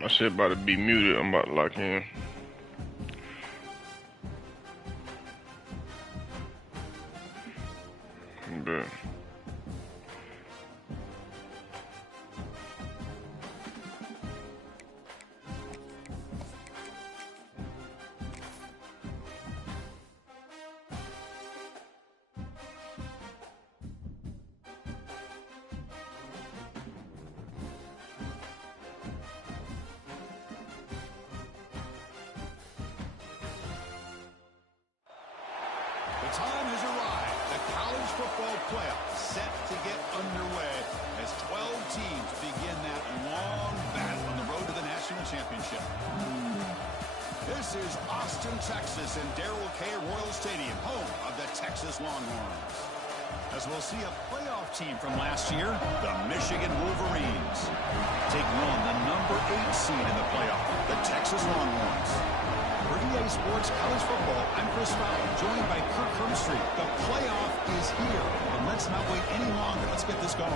My shit about to be muted. I'm about to lock in. But the time has arrived. The college football playoffs set to get underway as 12 teams begin that long battle on the road to the national championship. This is Austin, Texas, and Darrell K. Royal Stadium, home of the Texas Longhorns. As we'll see a playoff team from last year, the Michigan Wolverines, taking on the number 8 seed in the playoff, the Texas Longhorns. For EA Sports College Football, I'm Chris Fowler, joined by Kirk Hermstreet. The playoff is here, and let's not wait any longer. Let's get this going.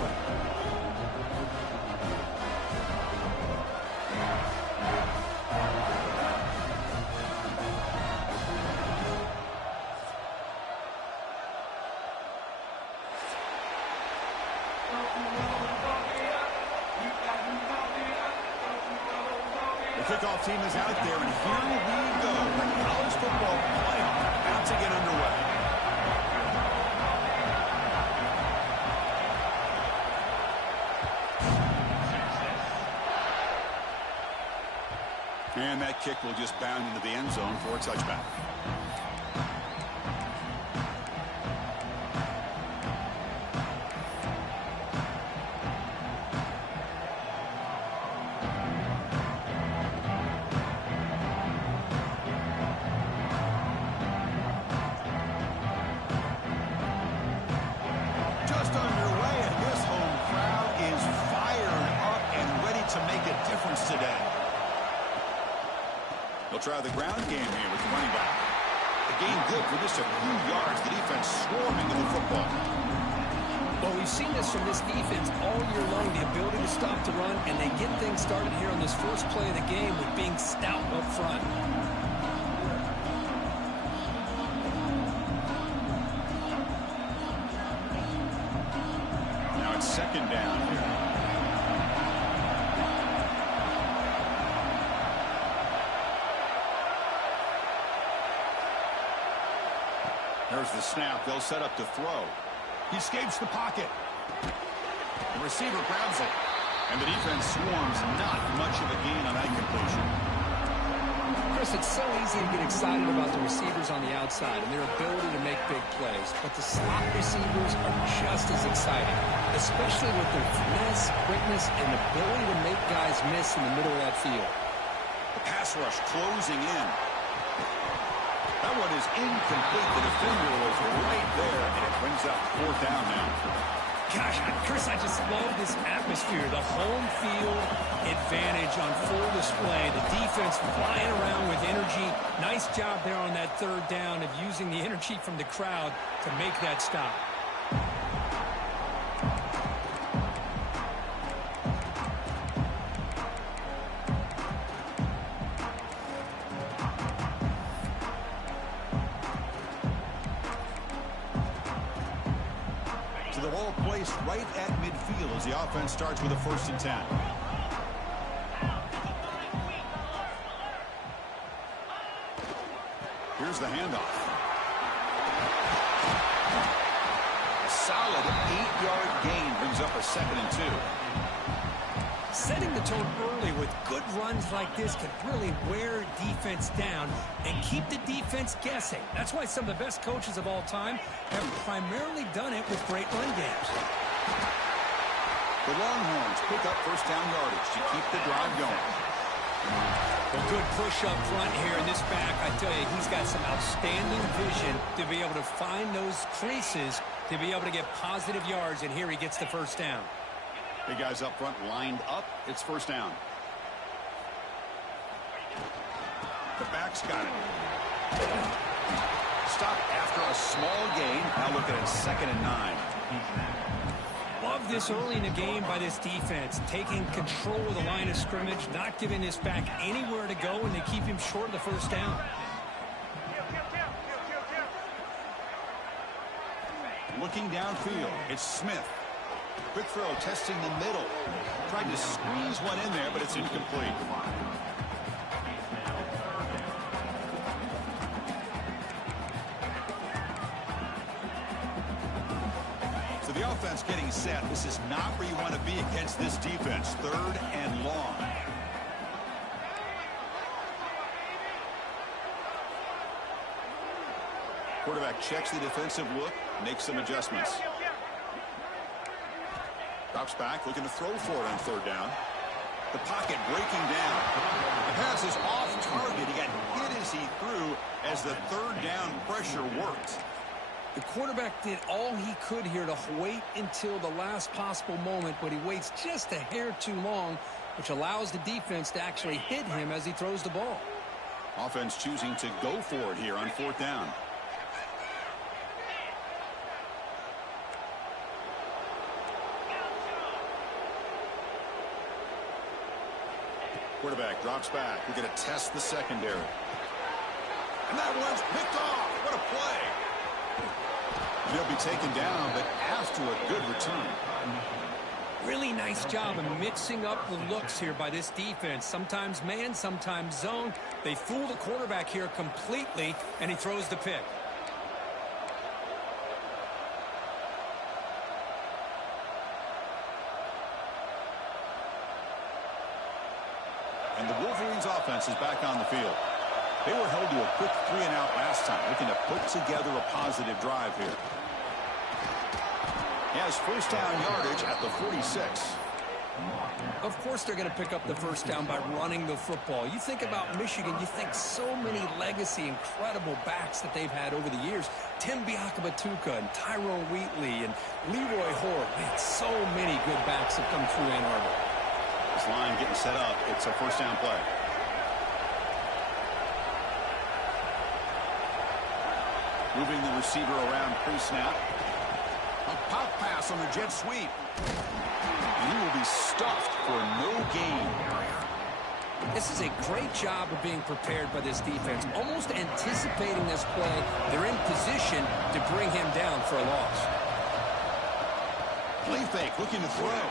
The kickoff team is out there, and here we go. The college football playoff about to get underway. And that kick will just bound into the end zone for a touchback. They'll try the ground game here with the running back. The game good for just a few yards. The defense swarming with the football. Well, we've seen this from this defense all year long, the ability to stop the run, and they get things started here on this first play of the game with being stout up front. Now it's second down here. There's the snap. They'll set up to throw. He escapes the pocket. The receiver grabs it. And the defense swarms. Not much of a gain on that completion. Chris, it's so easy to get excited about the receivers on the outside and their ability to make big plays. But the slot receivers are just as exciting, especially with their finesse, quickness, and ability to make guys miss in the middle of that field. The pass rush closing in. That one is incomplete. The defender was right there, and it brings up fourth down now. Gosh, Chris, I just love this atmosphere. The home field advantage on full display. The defense flying around with energy. Nice job there on that third down of using the energy from the crowd to make that stop. The ball placed right at midfield as the offense starts with a 1st and 10. Here's the handoff. A solid 8-yard gain brings up a 2nd and 2. Setting the tone early with good runs like this can really wear defense down and keep the defense guessing. That's why some of the best coaches of all time have primarily done it with great run games. The Longhorns pick up 1st down yardage to keep the drive going. A good push up front here in this back. I tell you, he's got some outstanding vision to be able to find those creases to be able to get positive yards, and here he gets the 1st down. Big guys up front lined up. It's 1st down. The back's got it. Stop after a small gain. Now looking at 2nd and 9. Love love this early in the game by this defense, taking control of the line of scrimmage, not giving this back anywhere to go, and they keep him short of the first down. Looking downfield, it's Smith. Quick throw, testing the middle. Tried to squeeze one in there, but it's incomplete. So the offense getting set. This is not where you want to be against this defense. 3rd and long. Quarterback checks the defensive look, makes some adjustments. Drops back, looking to throw for it on 3rd down. The pocket breaking down. The pass is off target. He got hit as he threw as the 3rd down pressure worked. The quarterback did all he could here to wait until the last possible moment, but he waits just a hair too long, which allows the defense to actually hit him as he throws the ball. Offense choosing to go for it here on 4th down. Quarterback drops back. We're going to test the secondary. And that one's picked off. What a play. He'll be taken down, but after a good return. Really nice job of mixing up the looks here by this defense. Sometimes man, sometimes zone. They fool the quarterback here completely, and he throws the pick. And the Wolverines offense is back on the field. They were held to a quick 3-and-out last time, looking to put together a positive drive here. He has first down yardage at the 46. Of course they're going to pick up the first down by running the football. You think about Michigan, you think so many legacy, incredible backs that they've had over the years. Tim Biakabatuka and Tyrone Wheatley and Leroy Horde. Man, so many good backs have come through Ann Arbor. This line getting set up. It's a first down play. Moving the receiver around pre-snap. A pop pass on the jet sweep. And he will be stuffed for no gain. This is a great job of being prepared by this defense. Almost anticipating this play. They're in position to bring him down for a loss. Play fake, looking to throw.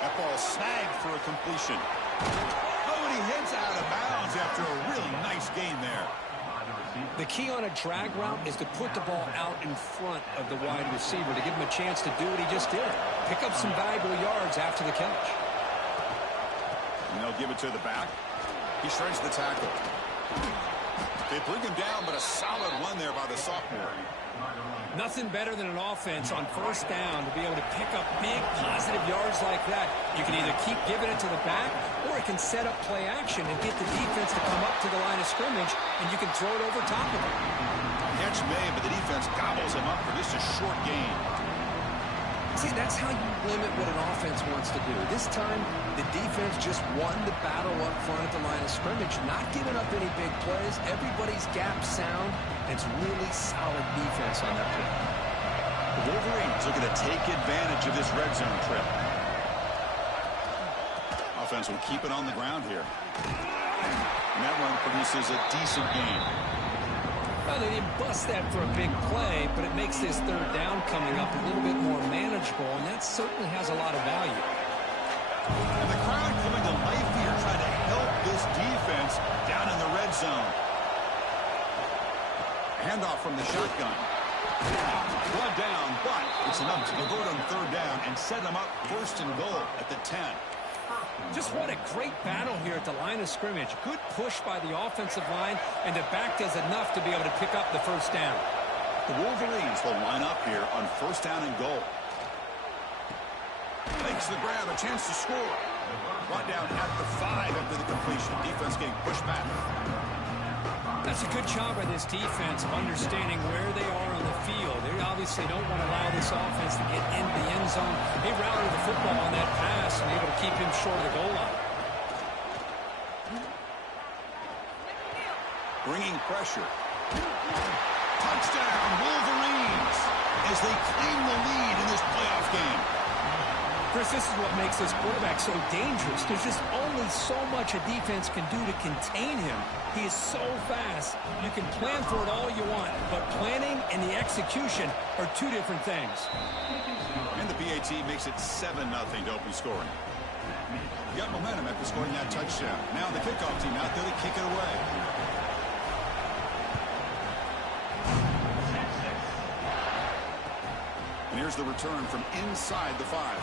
That ball snagged for a completion. Oh, and he hits out of bounds after a really nice gain there. The key on a drag route is to put the ball out in front of the wide receiver to give him a chance to do what he just did. Pick up some valuable yards after the catch. And they'll give it to the back. He shreds the tackle. They bring him down, but a solid one there by the sophomore. Nothing better than an offense on first down to be able to pick up big positive yards like that. You can either keep giving it to the back, or it can set up play action and get the defense to come up to the line of scrimmage, and you can throw it over top of them. Catch made, but the defense gobbles him up for just a short gain. See, that's how you limit what an offense wants to do. This time, the defense just won the battle up front at the line of scrimmage, not giving up any big plays. Everybody's gap sound. It's really solid defense on that play. The Wolverines looking to take advantage of this red zone trip. Offense will keep it on the ground here. And that one produces a decent gain. Well, they didn't bust that for a big play, but it makes this third down coming up a little bit more manageable, and that certainly has a lot of value. And the crowd coming to life here, trying to help this defense down in the red zone. Handoff from the shotgun. Blood down, but it's enough to convert on third down and set them up first and goal at the 10. Just what a great battle here at the line of scrimmage. Good push by the offensive line, and the back does enough to be able to pick up the first down. The Wolverines will line up here on first down and goal. Makes the grab, a chance to score. Brought down at the 5 after the completion. Defense getting pushed back. That's a good job by this defense of understanding where they are on the field. They obviously don't want to allow this offense to get into the end zone. They routed the football on that pass and able to keep him short of the goal line. Bringing pressure. Touchdown, Wolverines, as they claim the lead in this playoff game. Chris, this is what makes this quarterback so dangerous. There's just only so much a defense can do to contain him. He is so fast. You can plan for it all you want, but planning and the execution are two different things. And the PAT makes it 7-0 to open scoring. You got momentum after scoring that touchdown. Now the kickoff team out there to kick it away. And here's the return from inside the 5.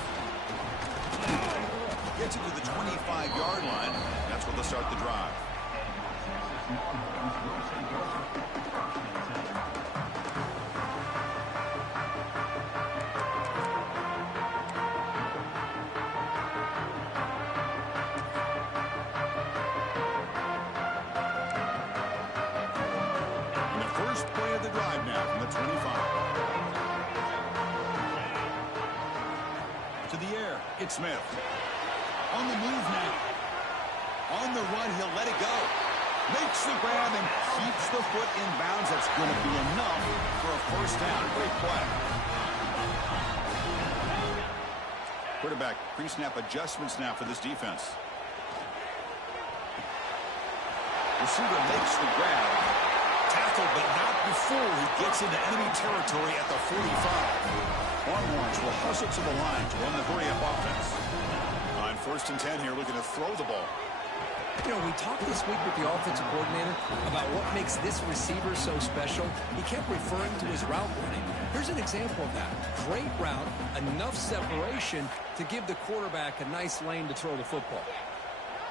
Gets it to the 25-yard line. That's where they'll start the drive. And the first play of the drive now from the 25. To the air, it's Smith. On the move now. On the run, he'll let it go. Makes the grab and keeps the foot in bounds. That's going to be enough for a first down. Great play. Quarterback pre-snap adjustments now for this defense. Receiver makes the grab. Tackled, but not before he gets into enemy territory at the 45. Longhorns will hustle to the line to run the hurry-up offense. On 1st and 10 here, looking to throw the ball. You know, we talked this week with the offensive coordinator about what makes this receiver so special. He kept referring to his route running. Here's an example of that. Great route, enough separation to give the quarterback a nice lane to throw the football.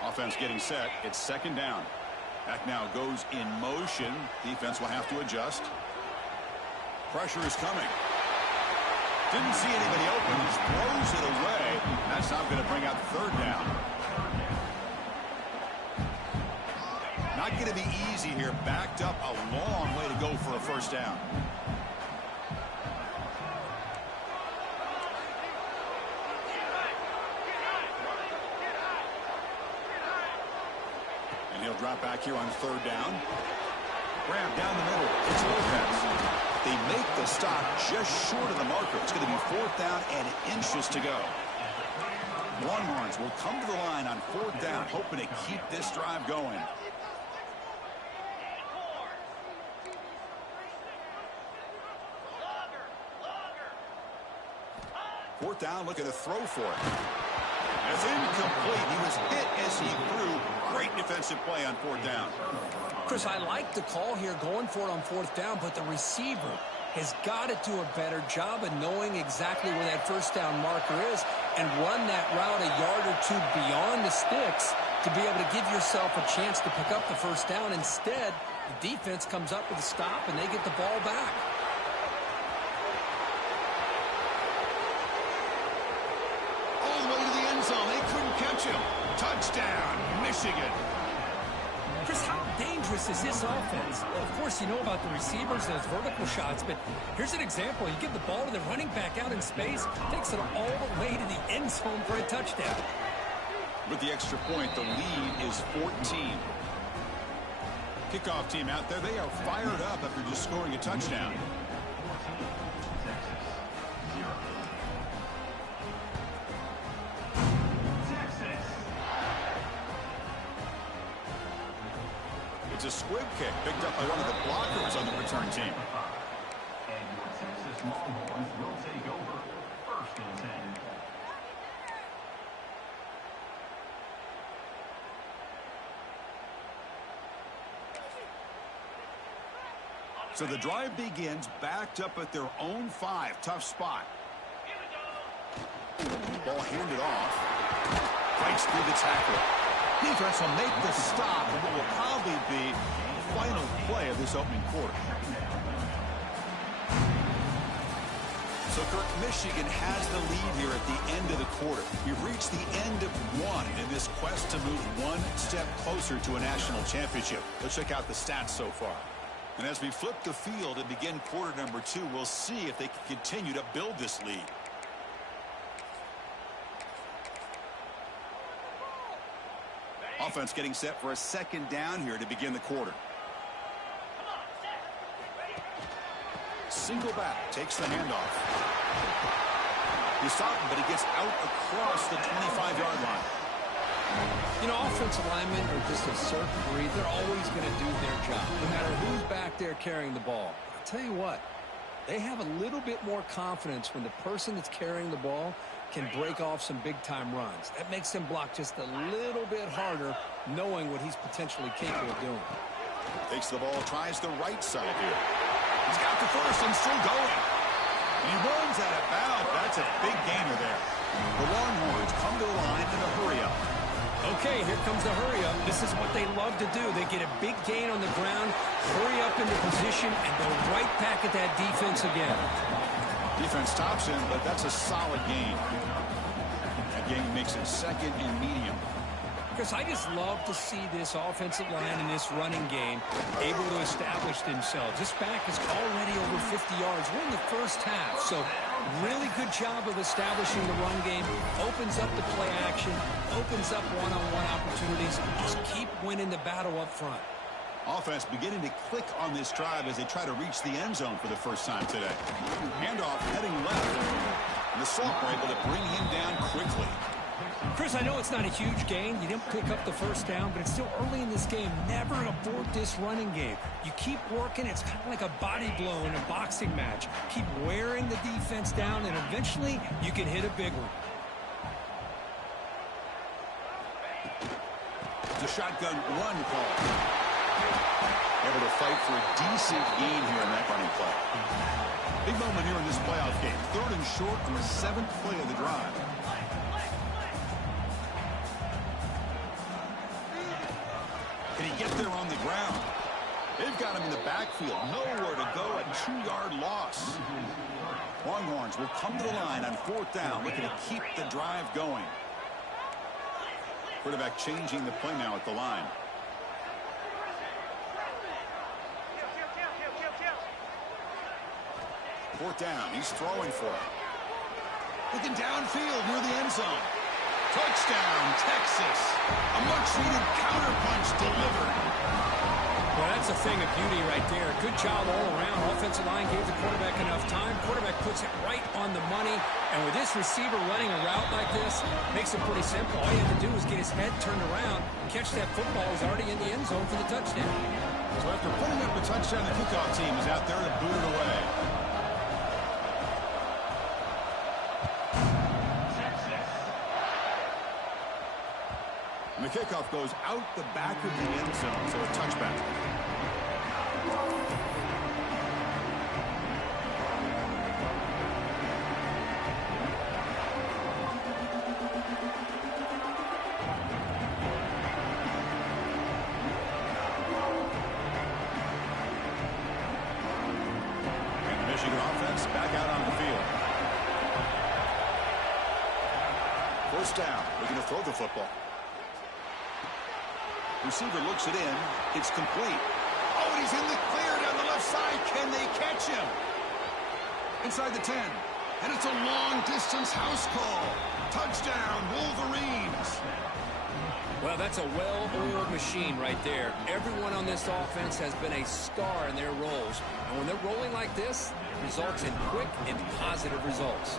Offense getting set. It's 2nd down. Back now goes in motion. Defense will have to adjust. Pressure is coming. Didn't see anybody open. Just throws it away. That's not going to bring out 3rd down. Not going to be easy here. Backed up a long way to go for a first down. And he'll drop back here on 3rd down. Grab down the middle. It's Lopez. They make the stop just short of the marker. It's going to be 4th down and inches to go. Longhorns will come to the line on 4th down, hoping to keep this drive going. Fourth down, looking to throw for it. It's incomplete. He was hit as he threw. Great defensive play on 4th down. Chris, I like the call here going for it on 4th down, but the receiver has got to do a better job of knowing exactly where that first down marker is and run that route a yard or two beyond the sticks to be able to give yourself a chance to pick up the first down. Instead, the defense comes up with a stop and they get the ball back. All the way to the end zone. They couldn't catch him. Touchdown, Michigan. Chris, how dangerous is this offense? Well, of course, you know about the receivers, those vertical shots, but here's an example. You give the ball to the running back out in space, takes it all the way to the end zone for a touchdown. With the extra point, the lead is 14. Kickoff team out there, they are fired up after just scoring a touchdown. It's a squib kick picked up by one of the blockers on the return team. So the drive begins backed up at their own 5. Tough spot. Ball handed off. Fights through the tackle. Defense will make the stop and what will probably be the final play of this opening quarter. So, Kirk, Michigan has the lead here at the end of the quarter. We've reached the end of 1 in this quest to move one step closer to a national championship. Let's check out the stats so far. And as we flip the field and begin quarter number 2, we'll see if they can continue to build this lead. Offense getting set for a 2nd down here to begin the quarter. Single back takes the handoff. You stop him, but he gets out across the 25-yard line. You know, offensive linemen are just a certain breed. They're always going to do their job, no matter who's back there carrying the ball. I'll tell you what, they have a little bit more confidence when the person that's carrying the ball can break off some big-time runs. That makes them block just a little bit harder, knowing what he's potentially capable of doing. Takes the ball, tries the right side here. He's got the first and still going. And he runs out of bounds. That's a big gainer there. The Longhorns come to the line in a hurry-up. Okay, here comes the hurry-up. This is what they love to do. They get a big gain on the ground, hurry up into position, and go right back at that defense again. Defense stops him, but that's a solid gain. That gain makes it second and medium. Because I just love to see this offensive line in this running game able to establish themselves. This back is already over 50 yards. We're in the first half, so really good job of establishing the run game. Opens up the play action, opens up one-on-one opportunities. Just keep winning the battle up front. Offense beginning to click on this drive as they try to reach the end zone for the first time today. Handoff heading left, and the Salk were able to bring him down quickly. Chris, I know it's not a huge gain. You didn't pick up the first down, but it's still early in this game. Never abort this running game. You keep working. It's kind of like a body blow in a boxing match. Keep wearing the defense down, and eventually you can hit a big one. The shotgun run call. Able to fight for a decent gain here in that running play. Big moment here in this playoff game. 3rd and short on the 7th play of the drive. Can he get there on the ground? They've got him in the backfield. Nowhere to go. A 2-yard loss. Longhorns will come to the line on 4th down, looking to keep the drive going. Quarterback changing the play now at the line. Fourth down. He's throwing for it. Looking downfield near the end zone. Touchdown, Texas. A much-needed counterpunch delivered. Well, that's a thing of beauty right there. Good job all around. Offensive line gave the quarterback enough time. Quarterback puts it right on the money. And with this receiver running a route like this, makes it pretty simple. All you have to do is get his head turned around, catch that football. He's already in the end zone for the touchdown. So after putting up a touchdown, the kickoff team is out there to boot it away. And the kickoff goes out the back of the end zone, so a touchback. And the Michigan offense back out on the field. First down, looking to throw the football. Receiver looks it in. It's complete. Oh, and he's in the clear down the left side. Can they catch him? Inside the 10. And it's a long-distance house call. Touchdown, Wolverines. Well, that's a well-oiled machine right there. Everyone on this offense has been a star in their roles. And when they're rolling like this, it results in quick and positive results.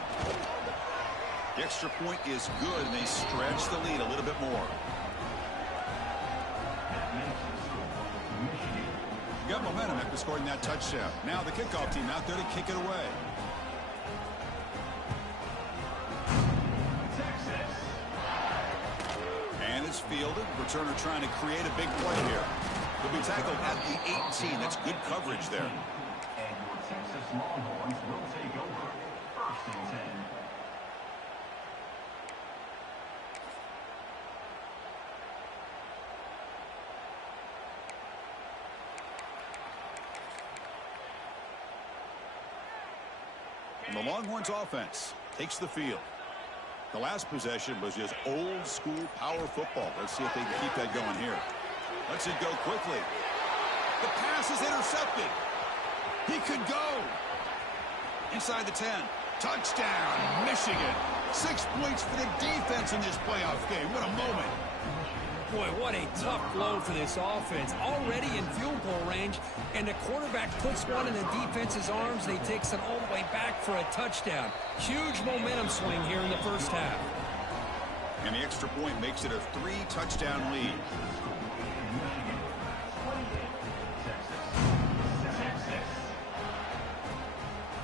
The extra point is good, and they stretch the lead a little bit more. Got momentum after scoring that touchdown. Now the kickoff team out there to kick it away. And it's fielded. Returner trying to create a big play here. He'll be tackled at the 18. That's good coverage there. And your Texas Longhorns will take over 1st and 10. And the Longhorns offense takes the field. The last possession was just old school power football. Let's see if they can keep that going here. Let's it go quickly. The pass is intercepted. He could go. Inside the 10. Touchdown, Michigan. 6 points for the defense in this playoff game. What a moment. Boy, what a tough blow for this offense. Already in field goal range, and the quarterback puts one in the defense's arms, and he takes it all the way back for a touchdown. Huge momentum swing here in the first half. And the extra point makes it a 3-touchdown lead.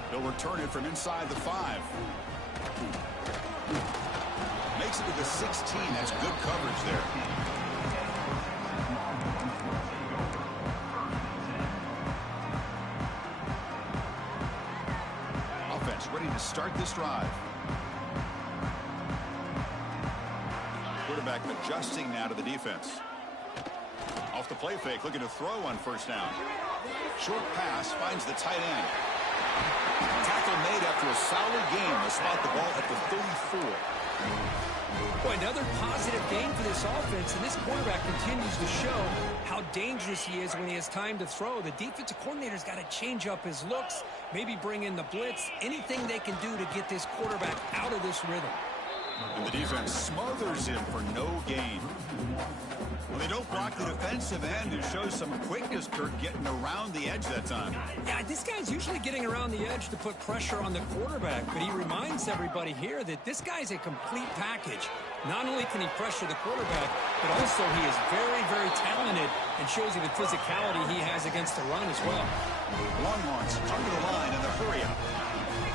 They'll return it from inside the 5. Makes it to the 16. That's good coverage there. Offense ready to start this drive. Quarterback adjusting now to the defense. Off the play fake, looking to throw on first down. Short pass finds the tight end. Tackle made after a solid game to spot the ball at the 34. Boy, another positive game for this offense, and this quarterback continues to show how dangerous he is when he has time to throw. The defensive coordinator's got to change up his looks, maybe bring in the blitz, anything they can do to get this quarterback out of this rhythm. And the defense smothers him for no gain. Well, they don't block the defensive end. It shows some quickness, Kurt, getting around the edge that time. Yeah, this guy's usually getting around the edge to put pressure on the quarterback, but he reminds everybody here that this guy's a complete package. Not only can he pressure the quarterback, but also he is very, very talented and shows you the physicality he has against the run as well. Longhorns come to the line in the hurry-up.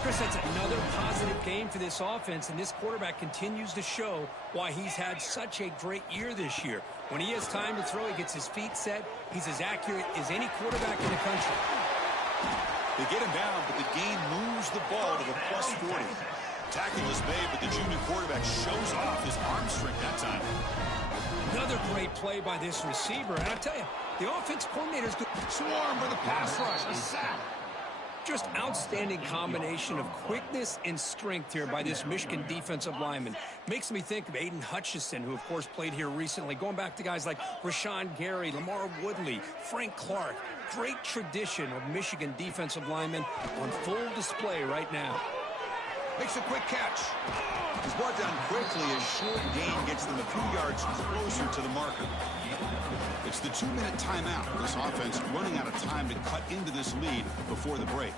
Chris, that's another positive game for this offense, and this quarterback continues to show why he's had such a great year this year. When he has time to throw, he gets his feet set. He's as accurate as any quarterback in the country. They get him down, but the game moves the ball to the plus 40. Tackle is made, but the junior quarterback shows off his arm strength that time. Another great play by this receiver, and I tell you, the offense coordinator's good. Swarm for the pass rush, a sack. Just outstanding combination of quickness and strength here by this Michigan defensive lineman. Makes me think of Aiden Hutchinson, who, of course, played here recently. Going back to guys like Rashawn Gary, Lamar Woodley, Frank Clark. Great tradition of Michigan defensive linemen on full display right now. Makes a quick catch. He's brought down quickly as short gain gets them a few yards closer to the marker. It's the 2-minute timeout. This offense running out of time to cut into this lead before the break.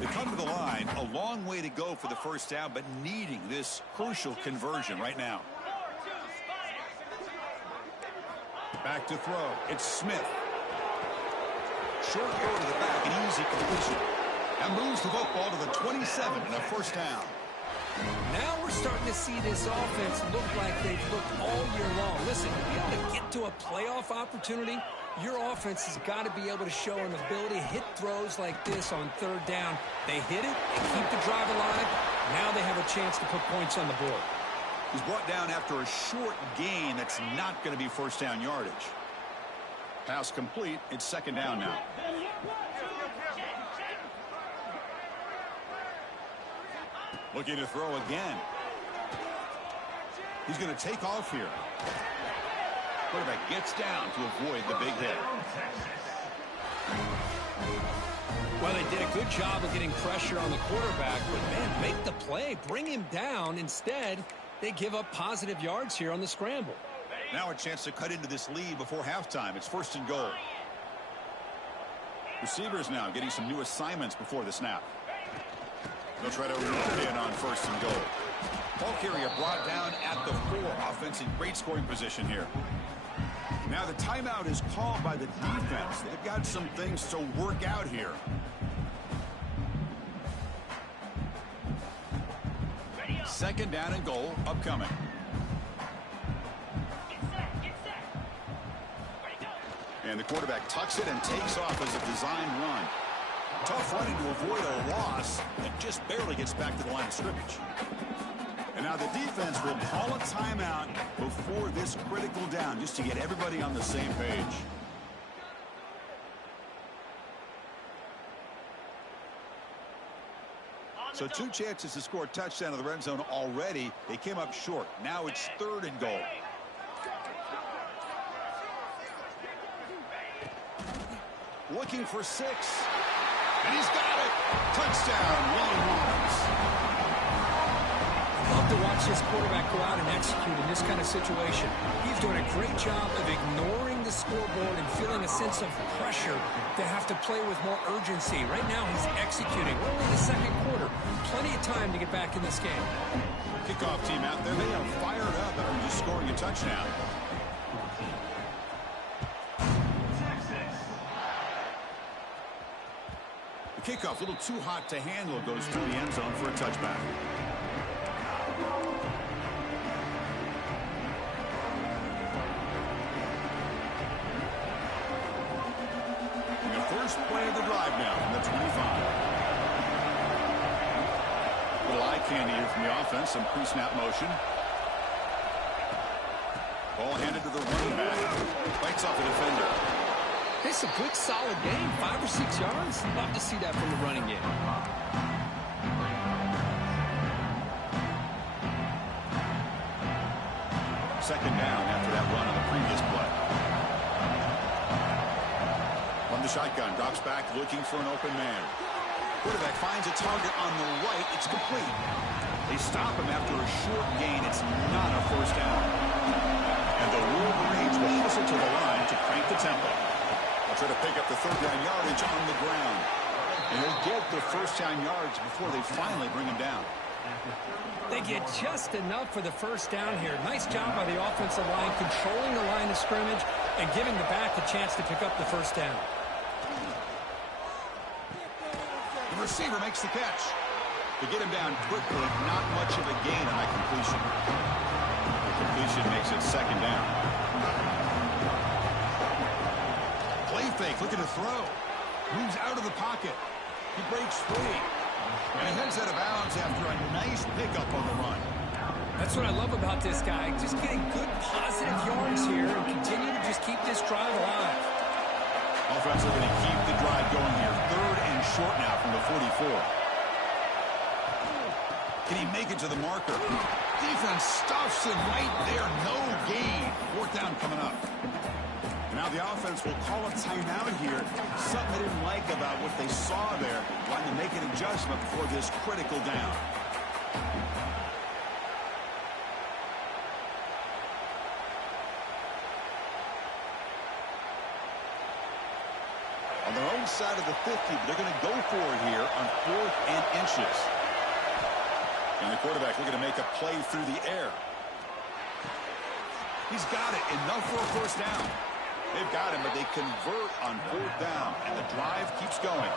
They come to the line, a long way to go for the first down, but needing this crucial conversion right now. Back to throw. It's Smith. Short throw to the back, an easy completion. And moves the football to the 27 and a first down. Now we're starting to see this offense look like they've looked all year long. Listen, to be able to get to a playoff opportunity, your offense has got to be able to show an ability to hit throws like this on third down. They hit it, they keep the drive alive. Now they have a chance to put points on the board. He's brought down after a short gain that's not going to be first down yardage. Pass complete. It's second down now. Looking to throw again. He's going to take off here. Quarterback gets down to avoid the big hit. Well, they did a good job of getting pressure on the quarterback, but, man, make the play. Bring him down. Instead, they give up positive yards here on the scramble. Now a chance to cut into this lead before halftime. It's first and goal. Receivers now getting some new assignments before the snap. They'll try to run in on first and goal. Ball carrier brought down at the 4. Offense in great scoring position here. Now the timeout is called by the defense. They've got some things to work out here. Second down and goal upcoming. And the quarterback tucks it and takes off as a design run. Tough running to avoid a loss and just barely gets back to the line of scrimmage. And now the defense will call a timeout before this critical down just to get everybody on the same page. So 2 chances to score a touchdown in the red zone already. They came up short. Now it's third and goal. Looking for 6. And he's got it. Touchdown, Longhorns. watch this quarterback go out and execute in this kind of situation. He's doing a great job of ignoring the scoreboard and feeling a sense of pressure to have to play with more urgency. Right now, he's executing. We're only in the second quarter. Plenty of time to get back in this game. Kickoff team out there. They are fired up after just scoring a touchdown. The kickoff, a little too hot to handle, goes through the end zone for a touchback. And the first play of the drive now from the 25. Little eye candy here from the offense, some pre-snap motion. Ball handed to the running back. Bites off the defender. It's a good, solid game. 5 or 6 yards. Love to see that from the running game. Second down after that run on the previous play. From the shotgun, drops back, looking for an open man. Quarterback finds a target on the right. It's complete. They stop him after a short gain. It's not a first down. And the Wolverines will hustle to the line to crank the tempo. They'll try to pick up the third down yardage on the ground. And they'll get the first down yards before they finally bring him down. They get just enough for the first down here. Nice job by the offensive line, controlling the line of scrimmage and giving the back a chance to pick up the first down. The receiver makes the catch. To get him down quickly, not much of a gain on that completion. The completion makes it second down. Play fake, looking to throw. Moves out of the pocket. He breaks free. And he heads out of bounds after a nice pickup on the run. That's what I love about this guy. Just getting good positive yards here and continue to just keep this drive alive. Offensively, going to keep the drive going here. Third and short now from the 44. Can he make it to the marker? Defense stuffs him right there. No gain. Fourth down coming up. Now the offense will call a timeout here. Something they didn't like about what they saw there. Wanting to make an adjustment before this critical down. On their own side of the 50, but they're going to go for it here on 4th and inches. And the quarterback looking to make a play through the air. He's got it. Enough for a first down. They've got him, but they convert on 4th down, and the drive keeps going.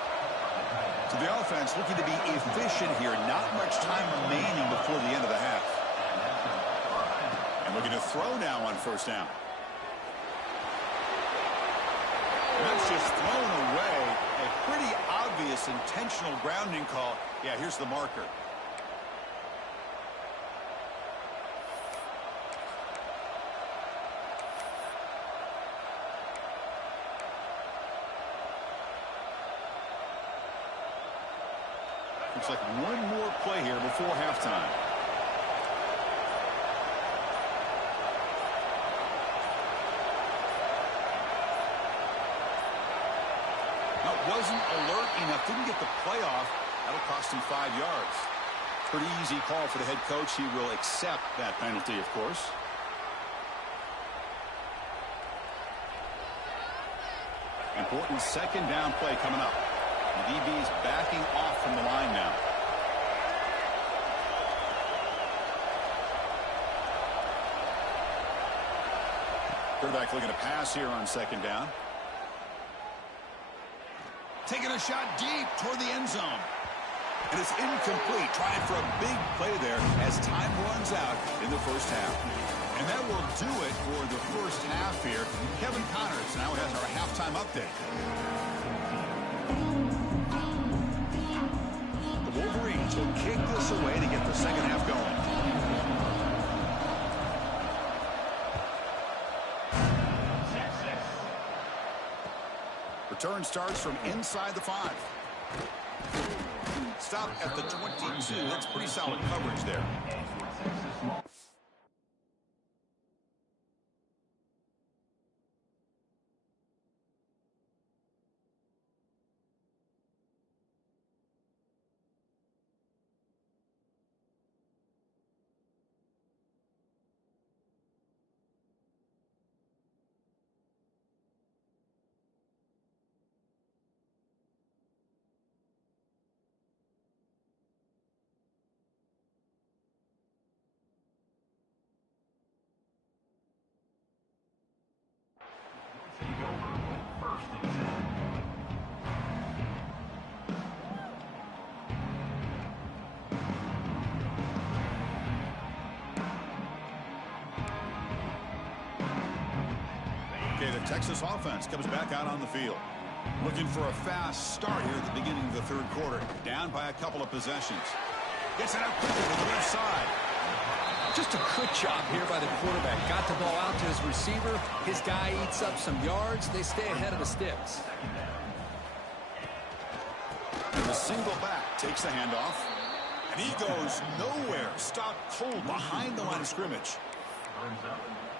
So the offense looking to be efficient here. Not much time remaining before the end of the half. And looking to throw now on first down. And that's just thrown away. A pretty obvious intentional grounding call. Yeah, here's the marker. Looks like one more play here before halftime. Now, wasn't alert enough. Didn't get the play off. That'll cost him 5 yards. Pretty easy call for the head coach. He will accept that penalty, of course. Important second down play coming up. The DB's backing off from the line now. Quarterback looking to pass here on second down. Taking a shot deep toward the end zone. And it's incomplete. Trying for a big play there as time runs out in the first half. And that will do it for the first half here. Kevin Connors now has our halftime update. Wolverines will kick this away to get the second half going. Return starts from inside the 5. Stop at the 22. That's pretty solid coverage there. the Texas offense comes back out on the field. Looking for a fast start here at the beginning of the third quarter. Down by a couple of possessions. Gets it out quickly to the left side. Just a good job here by the quarterback. Got the ball out to his receiver. His guy eats up some yards. They stay ahead of the sticks. And the single back takes the handoff. And he goes nowhere. Stopped cold behind the line of scrimmage.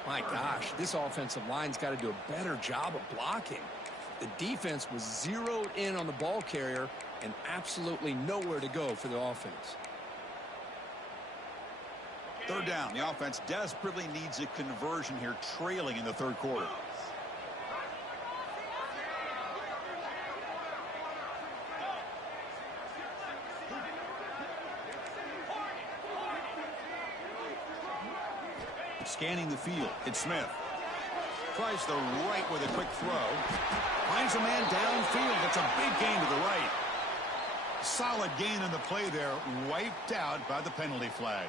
My gosh, this offensive line's got to do a better job of blocking. The defense was zeroed in on the ball carrier and absolutely nowhere to go for the offense. Third down. The offense desperately needs a conversion here, trailing in the third quarter. Scanning the field. It's Smith. Tries the right with a quick throw. Finds a man downfield. It's a big gain to the right. Solid gain on the play there. Wiped out by the penalty flag.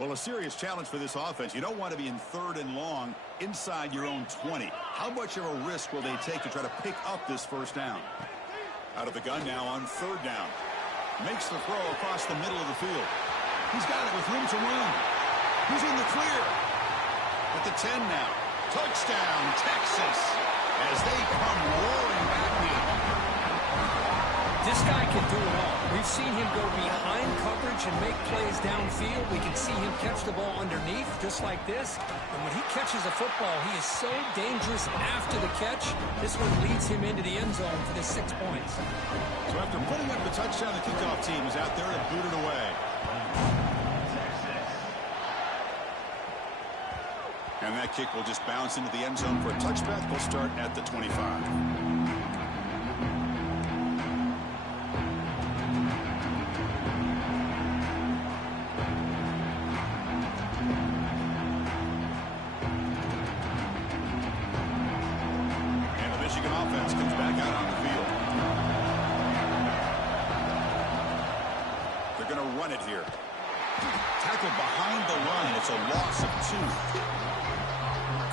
Well, a serious challenge for this offense. You don't want to be in third and long inside your own 20. How much of a risk will they take to try to pick up this first down? Out of the gun now on third down. Makes the throw across the middle of the field. He's got it with room to run. He's in the clear. At the 10 now. Touchdown, Texas, as they come roaring back in. This guy can do it all. We've seen him go behind coverage and make plays downfield. We can see him catch the ball underneath just like this. And when he catches a football, he is so dangerous after the catch. This one leads him into the end zone for the 6 points. So after putting up the touchdown, the kickoff team is out there to boot it away. And that kick will just bounce into the end zone for a touchback. They'll start at the 25. Offense comes back out on the field. They're going to run it here. Tackled behind the line. It's a loss of 2.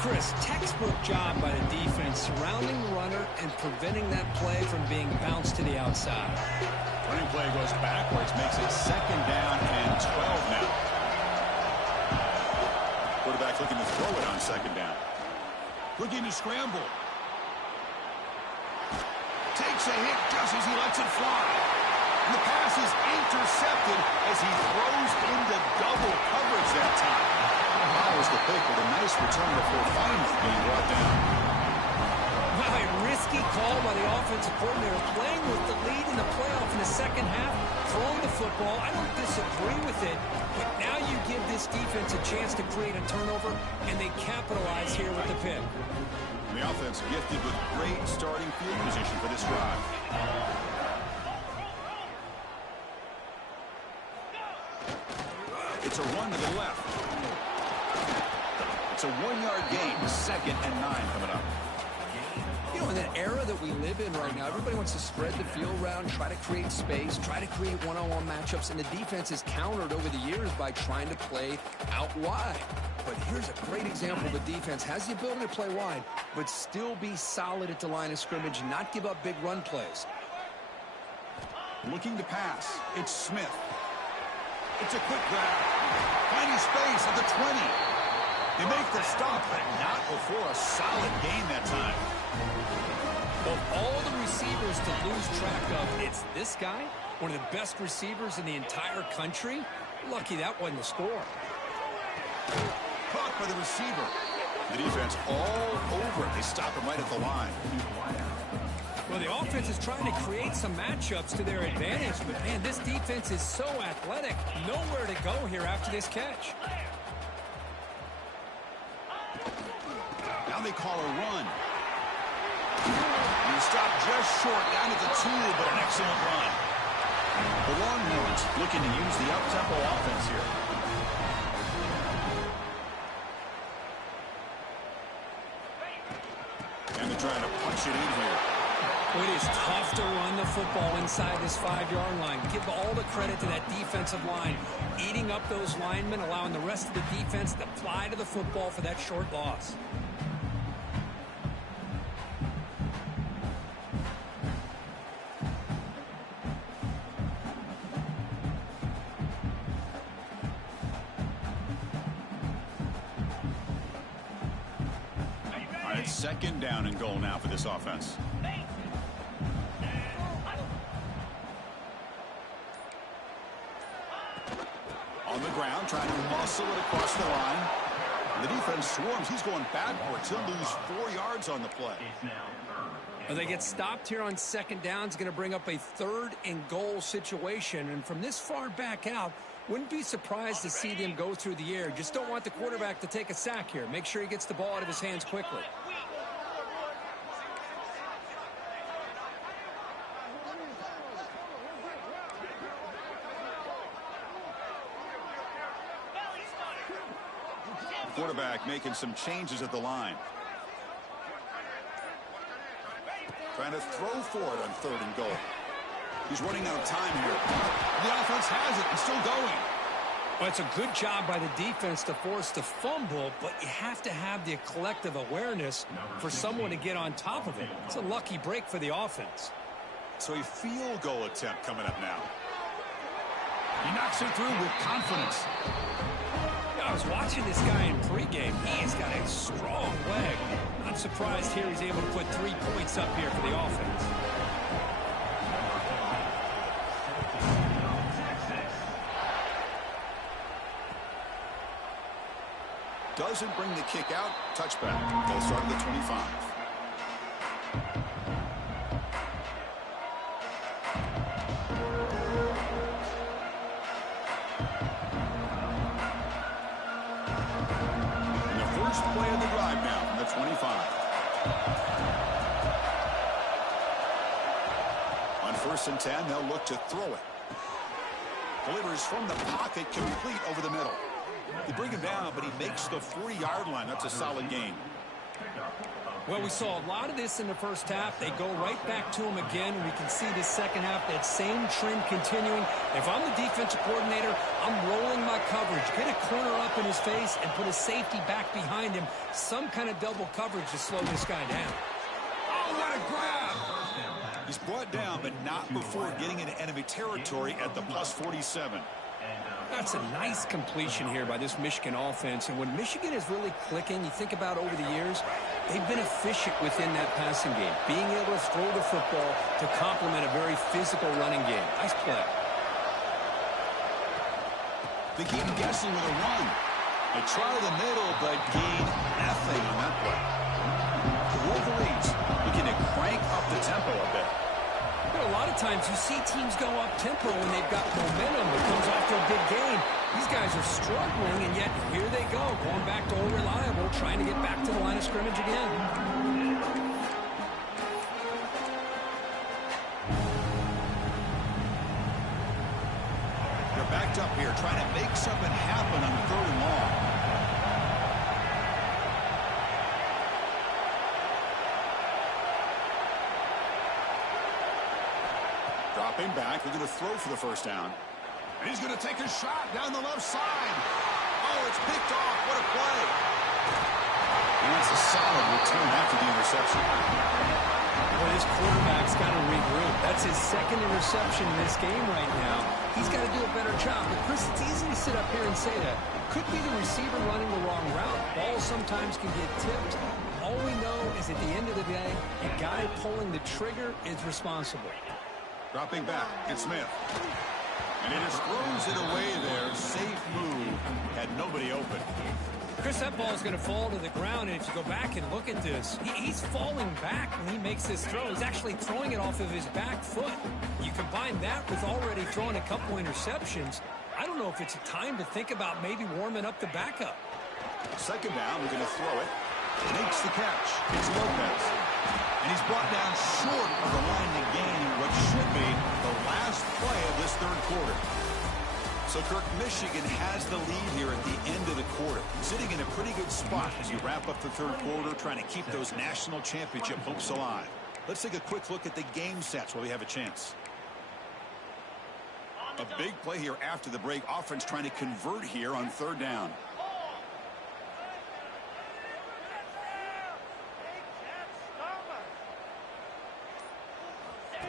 Chris, textbook job by the defense surrounding the runner and preventing that play from being bounced to the outside. Running play goes backwards, makes it second down and 12 now. Quarterback looking to throw it on second down. Looking to scramble. Takes a hit just as he lets it fly. And the pass is intercepted as he throws into double coverage that time. Follows the pick with a nice return before finally being brought down. Well, a risky call by the offensive coordinator, playing with the lead in the playoff in the second half, throwing the football. I don't disagree with it, but now you give this defense a chance to create a turnover, and they capitalize here with the pick. The offense gifted with great starting field position for this drive. It's a run to the left. It's a 1-yard gain. 2nd and 9 coming up. You know, in the era that we live in right now, everybody wants to spread the field around, try to create space, try to create one-on-one matchups, and the defense is countered over the years by trying to play out wide. But here's a great example. The defense has the ability to play wide, but still be solid at the line of scrimmage, not give up big run plays. Looking to pass. It's Smith. It's a quick grab. Finding space at the 20. They make the stop, but not before a solid gain that time. Of all the receivers to lose track of, it's this guy, one of the best receivers in the entire country. Lucky that wasn't the score. Caught by the receiver. The defense all over it. They stop him right at the line. Well, the offense is trying to create some matchups to their advantage, but man, this defense is so athletic. Nowhere to go here after this catch. Now they call a run. And stopped just short down at the 2, but an excellent run. The Longhorns looking to use the up-tempo offense here. And they're trying to punch it in here. Well, it is tough to run the football inside this 5-yard line. Give all the credit to that defensive line, eating up those linemen, allowing the rest of the defense to fly to the football for that short loss. All right, second down and goal now for this offense. On the ground, trying to muscle it across the line. The defense swarms. He's going backwards. He'll lose 4 yards on the play. Well, they get stopped here on second down. It's going to bring up a 3rd and goal situation. And from this far back out, wouldn't be surprised to see them go through the air. Just don't want the quarterback to take a sack here. Make sure he gets the ball out of his hands quickly. Quarterback making some changes at the line. Trying to throw for it on 3rd and goal. He's running out of time here. The offense has it and still going. Well, it's a good job by the defense to force the fumble, but you have to have the collective awareness for someone to get on top of it. It's a lucky break for the offense. So a field goal attempt coming up now. He knocks it through with confidence. I was watching this guy in pregame. He has got a strong leg. I'm surprised here he's able to put 3 points up here for the offense. Doesn't bring the kick out. Touchback. They'll start at the 25. Play of the drive now from the 25. On 1st and 10, they'll look to throw it. Delivers from the pocket, complete over the middle. They bring him down, but he makes the 40-yard line. That's a solid gain. Well, we saw a lot of this in the first half. They go right back to him again. We can see this second half, that same trend continuing. If I'm the defensive coordinator, I'm rolling my coverage. Get a corner up in his face and put a safety back behind him. Some kind of double coverage to slow this guy down. Oh, what a grab! He's brought down, but not before getting into enemy territory at the +47. That's a nice completion here by this Michigan offense. And when Michigan is really clicking, you think about over the years, they've been efficient within that passing game, being able to throw the football to complement a very physical running game. Nice play. They keep guessing with a run. They try the middle, but gain nothing on that play. The Wolverines begin to crank up the tempo a bit. A lot of times you see teams go up tempo when they've got momentum that comes after a big game. These guys are struggling, and yet here they go, going back to old reliable, trying to get back to the line of scrimmage again. They're backed up here, trying to make something happen on 3rd and long. Dropping back, they're going to throw for the 1st down. And he's going to take a shot down the left side. Oh, it's picked off. What a play. And that's a solid return after the interception. Well, this quarterback's got to regroup. That's his 2nd interception in this game right now. He's got to do a better job. But, Chris, it's easy to sit up here and say that. Could be the receiver running the wrong route. Balls sometimes can get tipped. All we know is at the end of the day, the guy pulling the trigger is responsible. Dropping back, it's Smith. And he just throws it away there. Safe move. Had nobody open. Chris, that ball is going to fall to the ground, and if you go back and look at this, he's falling back when he makes this throw. He's actually throwing it off of his back foot. You combine that with already throwing a couple interceptions. I don't know if it's a time to think about maybe warming up the backup. 2nd down, we're going to throw it. Makes the catch. It's Lopez. And he's brought down short of the line to gain what should be the last play of this 3rd quarter. So, Kirk, Michigan has the lead here at the end of the quarter. Sitting in a pretty good spot as you wrap up the 3rd quarter, trying to keep those national championship hopes alive. Let's take a quick look at the game sets while we have a chance. A big play here after the break. Offense trying to convert here on third down.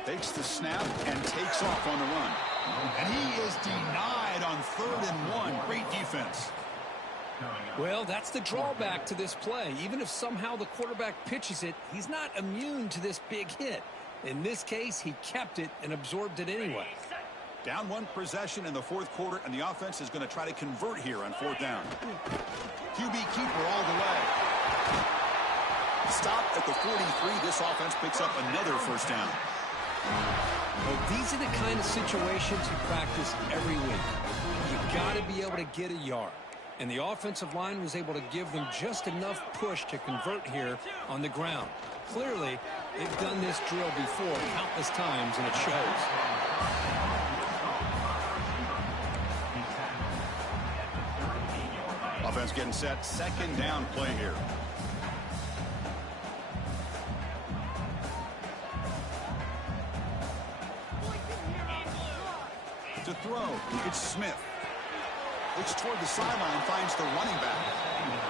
Takes the snap and takes off on the run. And he is denied on 3rd and 1. Great defense. Well, that's the drawback to this play. Even if somehow the quarterback pitches it, he's not immune to this big hit. In this case, he kept it and absorbed it anyway. Down 1 possession in the 4th quarter, and the offense is going to try to convert here on 4th down. QB keeper all the way. Stop at the 43. This offense picks up another first down. Well, these are the kind of situations you practice every week. You got to be able to get a yard. And the offensive line was able to give them just enough push to convert here on the ground. Clearly, they've done this drill before countless times, and it shows. Offense getting set. 2nd down play here. To throw, it's Smith. Looks toward the sideline, finds the running back.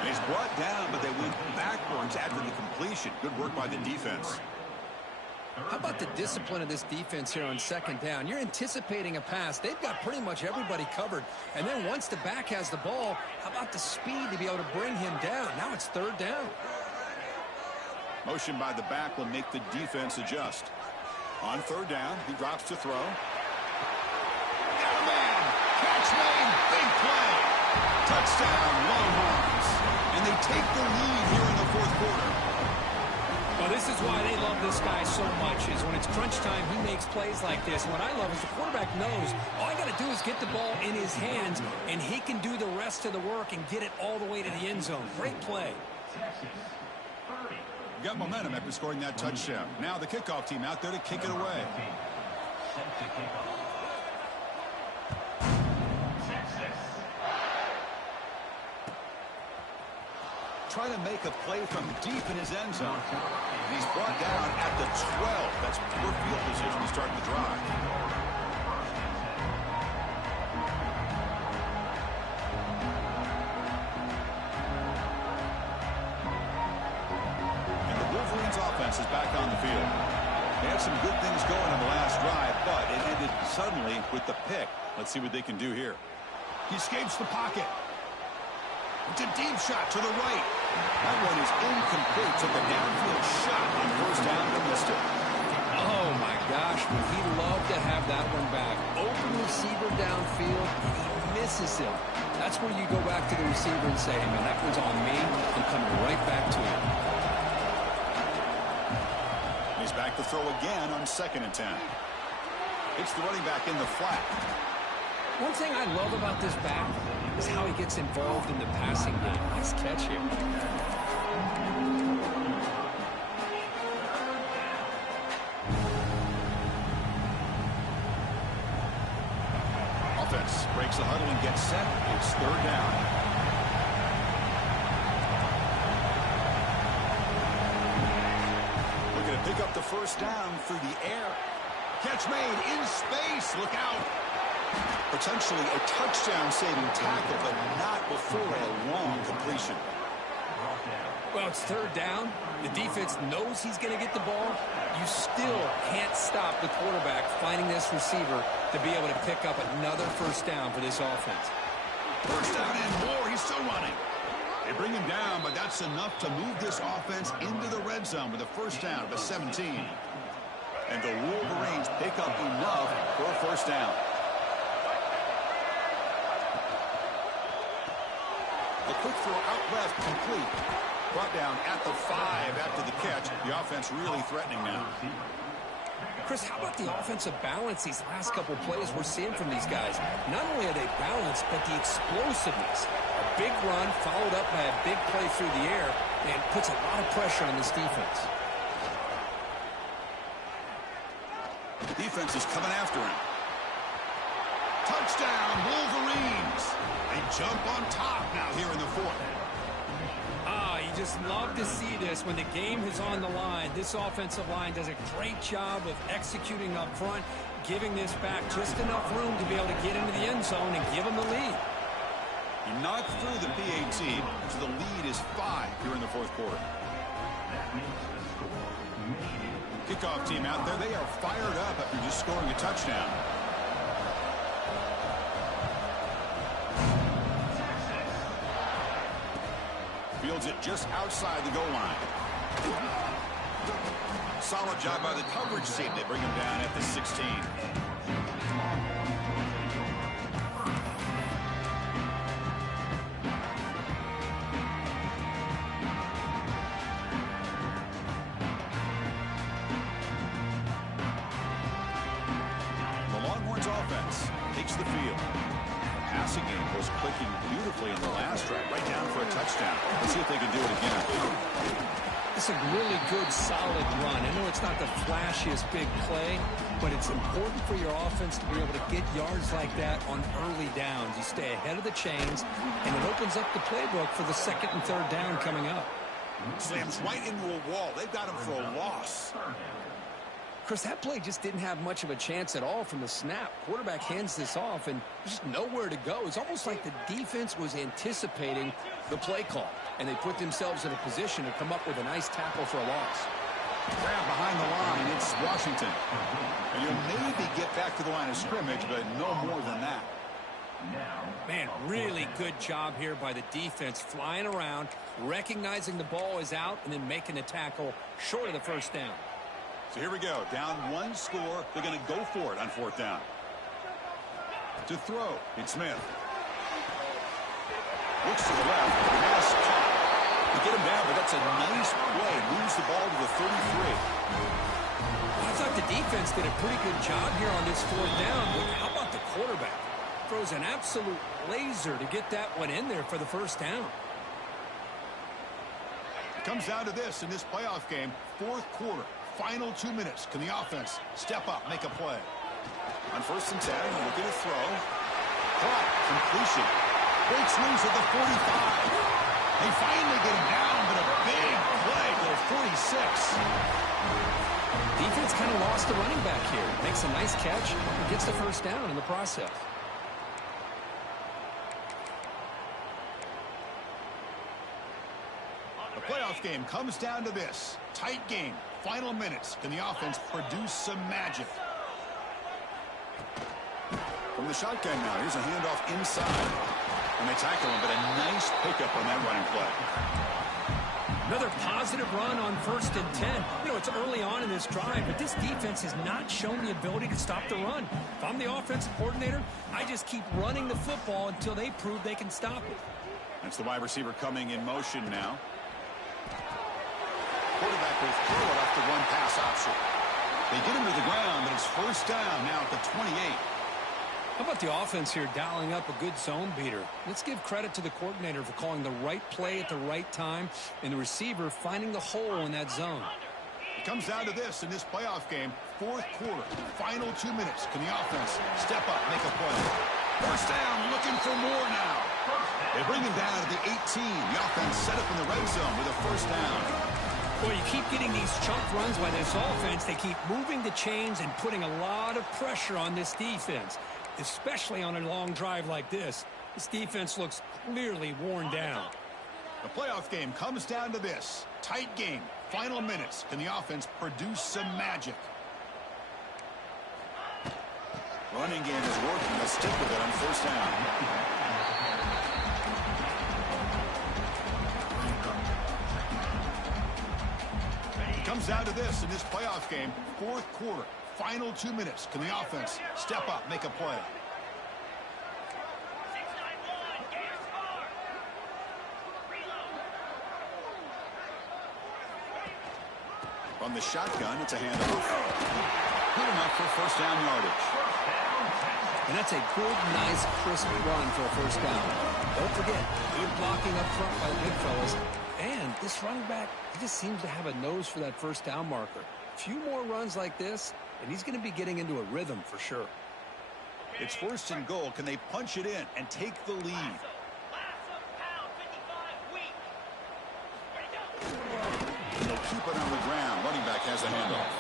And he's brought down, but they went backwards after the completion. Good work by the defense. How about the discipline of this defense here on 2nd down? You're anticipating a pass. They've got pretty much everybody covered. And then once the back has the ball, how about the speed to be able to bring him down? Now it's 3rd down. Motion by the back will make the defense adjust. On 3rd down, he drops to throw. Catch made, big play. Touchdown, Longhorns. And they take the lead here in the 4th quarter. Well, this is why they love this guy so much, is when it's crunch time, he makes plays like this. And what I love is the quarterback knows all I got to do is get the ball in his hands, and he can do the rest of the work and get it all the way to the end zone. Great play. Got momentum after scoring that touchdown. Now the kickoff team out there to kick it away. Trying to make a play from deep in his end zone. And he's brought down at the 12. That's poor field position to start the drive. And the Wolverines offense is back on the field. They had some good things going on the last drive, but it ended suddenly with the pick. Let's see what they can do here. He escapes the pocket. It's a deep shot to the right. That one is incomplete. Took a downfield shot on 1st down and missed it. Oh, my gosh. Would he love to have that one back? Open receiver downfield, and he misses him. That's where you go back to the receiver and say, hey, man, that one's on me. I'm coming right back to you. He's back to throw again on 2nd and 10. It's the running back in the flat. One thing I love about this back is how he gets involved in the passing game. Nice catch here. Offense breaks the huddle and gets set. It's 3rd down. Looking to pick up the 1st down through the air. Catch made in space. Look out. Potentially a touchdown-saving tackle, but not before a long completion. Well, it's 3rd down. The defense knows he's going to get the ball. You still can't stop the quarterback finding this receiver to be able to pick up another 1st down for this offense. 1st down and more. He's still running. They bring him down, but that's enough to move this offense into the red zone with a 1st down of a 17. And the Wolverines pick up enough for a 1st down. The quick throw out left, complete. Brought down at the 5 after the catch. The offense really threatening now. Chris, how about the offensive balance these last couple plays we're seeing from these guys? Not only are they balanced, but the explosiveness. A big run followed up by a big play through the air and puts a lot of pressure on this defense. Defense is coming after him. Touchdown, Wolverines. They jump on top now here in the 4th. He just love to see this when the game is on the line. This offensive line does a great job of executing up front, giving this back just enough room to be able to get into the end zone and give them the lead. He knocked through the PAT, so the lead is 5 here in the fourth quarter. Kickoff team out there, they are fired up after just scoring a touchdown. Fields it just outside the goal line. Solid job by the coverage team. They bring him down at the 16. The Longhorns offense takes the field. The passing game was clicking beautifully in the last drive, right down for a touchdown. Let's see if they can do it again. It's a really good, solid run. I know it's not the flashiest big play, but it's important for your offense to be able to get yards like that on early downs. You stay ahead of the chains, and it opens up the playbook for the second and third down coming up. Slams right into a wall. They've got him for a loss. Chris, that play just didn't have much of a chance at all from the snap. Quarterback hands this off, and there's just nowhere to go. It's almost like the defense was anticipating the play call, and they put themselves in a position to come up with a nice tackle for a loss. Grab behind the line. It's Washington. And you'll maybe get back to the line of scrimmage, but no more than that. Man, really good job here by the defense, flying around, recognizing the ball is out, and then making the tackle short of the first down. So here we go. Down one score. They're going to go for it on fourth down. To throw, it's Smith. Looks to the left. Pass caught. To get him down, but that's a nice play. Moves the ball to the 33. I thought the defense did a pretty good job here on this fourth down, but how about the quarterback? Throws an absolute laser to get that one in there for the first down. It comes down to this in this playoff game. Fourth quarter. Final 2 minutes. Can the offense step up, make a play? On first and 10, looking to throw. Caught. Completion. Breaks loose at the 45. They finally get him down, but a big play to the 46. Defense kind of lost the running back here. Makes a nice catch and gets the first down in the process. The playoff game comes down to this. Tight game. Final minutes. Can the offense produce some magic? From the shotgun now, here's a handoff inside. And they tackle him, but a nice pickup on that running play. Another positive run on first and 10. You know, it's early on in this drive, but this defense has not shown the ability to stop the run. If I'm the offensive coordinator, I just keep running the football until they prove they can stop it. That's the wide receiver coming in motion now. Quarterback will throw it off the one-pass option. They get him to the ground, but it's first down now at the 28. How about the offense here dialing up a good zone beater? Let's give credit to the coordinator for calling the right play at the right time and the receiver finding the hole in that zone. It comes down to this in this playoff game. Fourth quarter, final 2 minutes. Can the offense step up, make a play? First down, looking for more now. They bring him down to the 18. The offense set up in the red zone with a first down. Well, you keep getting these chunk runs by this offense. They keep moving the chains and putting a lot of pressure on this defense, especially on a long drive like this. This defense looks clearly worn down. The playoff game comes down to this. Tight game. Final minutes. Can the offense produce some magic? Running game is working. Let's stick with it on first down. Comes down to this in this playoff game. Fourth quarter. Final 2 minutes. Can the offense step up, make a play? From the shotgun, it's a handoff. Good enough for first down yardage. And that's a good, nice, crisp run for a first down. Don't forget, good blocking up front by the big fellas. And this running back, he just seems to have a nose for that first down marker. A few more runs like this, and he's going to be getting into a rhythm for sure. It's first and goal. Can they punch it in and take the lead? the handoff.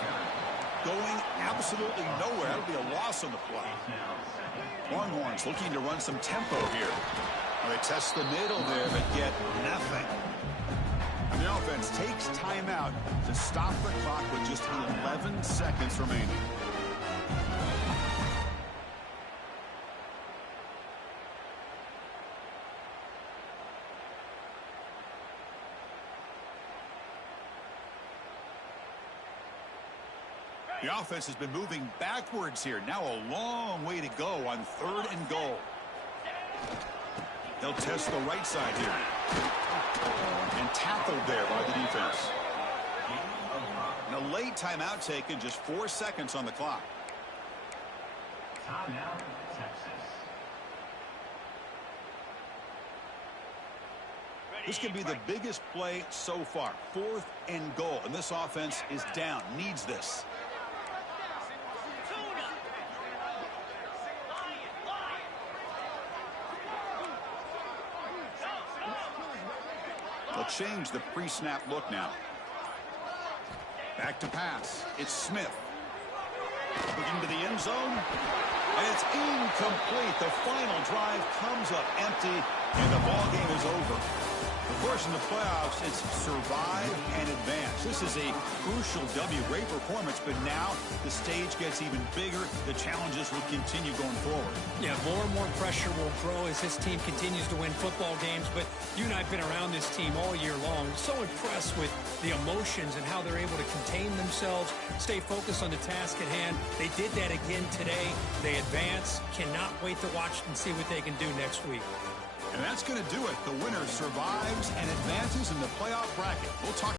Going absolutely nowhere. That would be a loss on the play. Longhorns looking to run some tempo here. Well, they test the middle there, but get nothing. And the offense takes timeout to stop the clock with just 11 seconds remaining. The offense has been moving backwards here. Now a long way to go on 3rd and goal. They'll test the right side here. And tackled there by the defense. And a late timeout taken, just 4 seconds on the clock. Timeout, Texas. This could be the biggest play so far. 4th and goal. And this offense is down. Needs this. They'll change the pre-snap look now. Back to pass. It's Smith. Looking to the end zone. And it's incomplete. The final drive comes up empty, and the ball game is over. Of course, in the playoffs, it's survive and advance. This is a crucial W. Great performance, but now the stage gets even bigger. The challenges will continue going forward. Yeah, more and more pressure will grow as this team continues to win football games. But you and I have been around this team all year long. So impressed with the emotions and how they're able to contain themselves, stay focused on the task at hand. They did that again today. They advance. Cannot wait to watch and see what they can do next week. And that's going to do it. The winner survives and advances in the playoff bracket. We'll talk